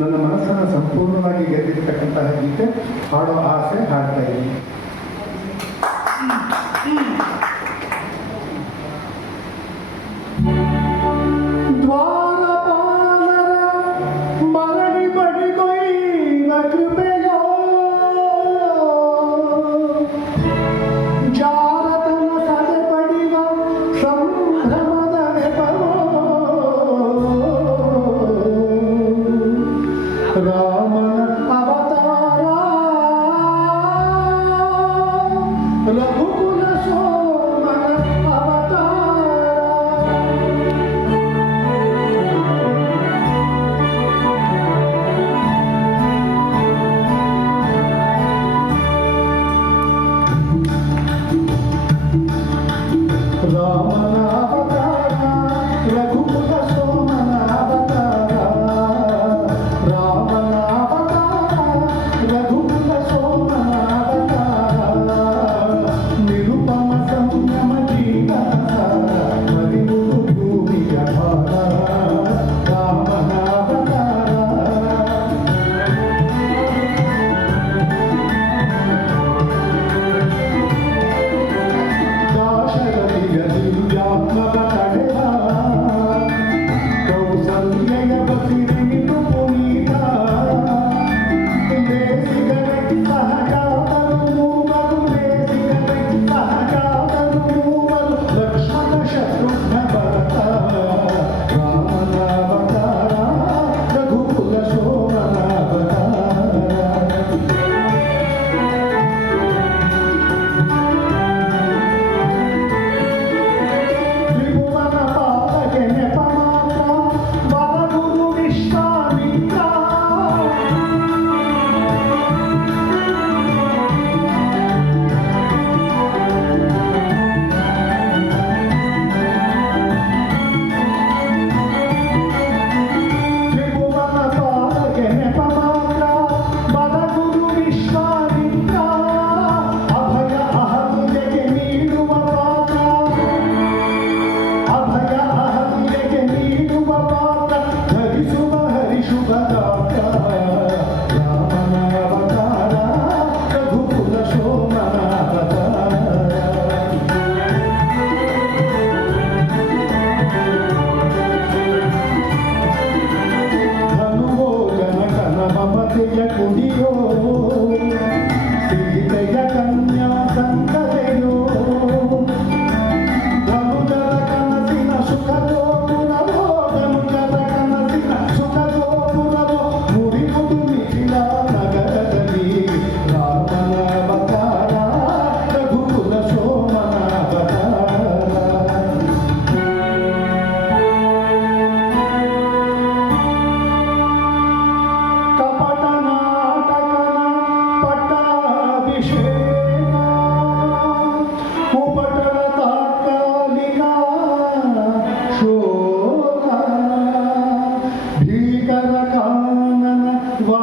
ನನ್ನ ಮನಸ್ಸನ್ನು ಸಂಪೂರ್ಣವಾಗಿ ಗೆದ್ದಿರ್ತಕ್ಕಂತಹ ಗೀತೆ ಹಾಡೋ ಆಸೆ ಹಾಡ್ತಾ ಇದ್ದೀನಿ. লঘুকুল সহ కరకానన వా